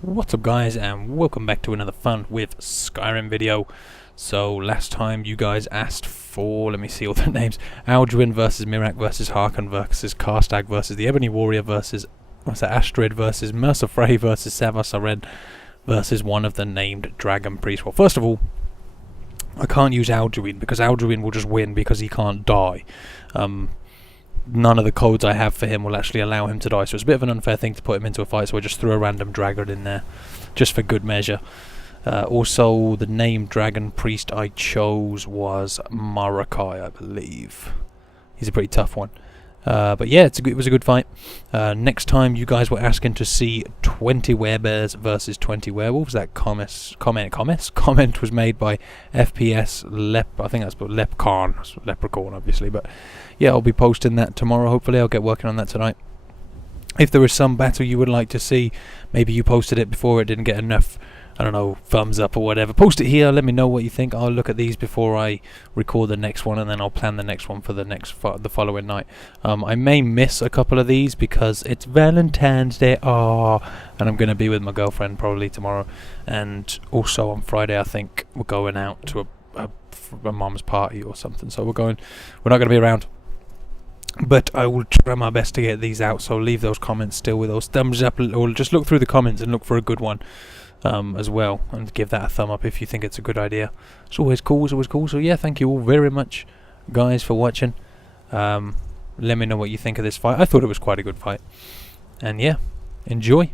What's up guys, and welcome back to another fun with Skyrim video. So last time you guys asked for, let me see all the names, Alduin versus Miraak versus Harkon versus Karstag versus the Ebony Warrior versus, what's that, Astrid versus Mercer Frey versus Savas Aren versus one of the named Dragon Priests. Well, first of all, I can't use Alduin because Alduin will just win because he can't die. None of the codes I have for him will actually allow him to die, so it's a bit of an unfair thing to put him into a fight, so I just threw a random dragon in there, just for good measure. Also, the name Dragon Priest I chose was Marakai, I believe. He's a pretty tough one. But yeah, it was a good fight. Next time you guys were asking to see 20 werebears versus 20 werewolves. That comment was made by FPS I think that's Leprechaun obviously, but yeah, I'll be posting that tomorrow. Hopefully I'll get working on that tonight. If there is some battle you would like to see, maybe you posted it before, it didn't get enough, I don't know, thumbs up or whatever, post it here, let me know what you think. I'll look at these before I record the next one, and then I'll plan the next one for the following night. I may miss a couple of these because it's Valentine's Day, and I'm going to be with my girlfriend probably tomorrow, and also on Friday I think we're going out to a mom's party or something, so we're not going to be around. But I will try my best to get these out, so leave those comments still with those thumbs up, or just look through the comments and look for a good one as well, and give that a thumb up if you think it's a good idea. It's always cool, so yeah, thank you all very much guys for watching. Let me know what you think of this fight. I thought it was quite a good fight, and yeah, enjoy.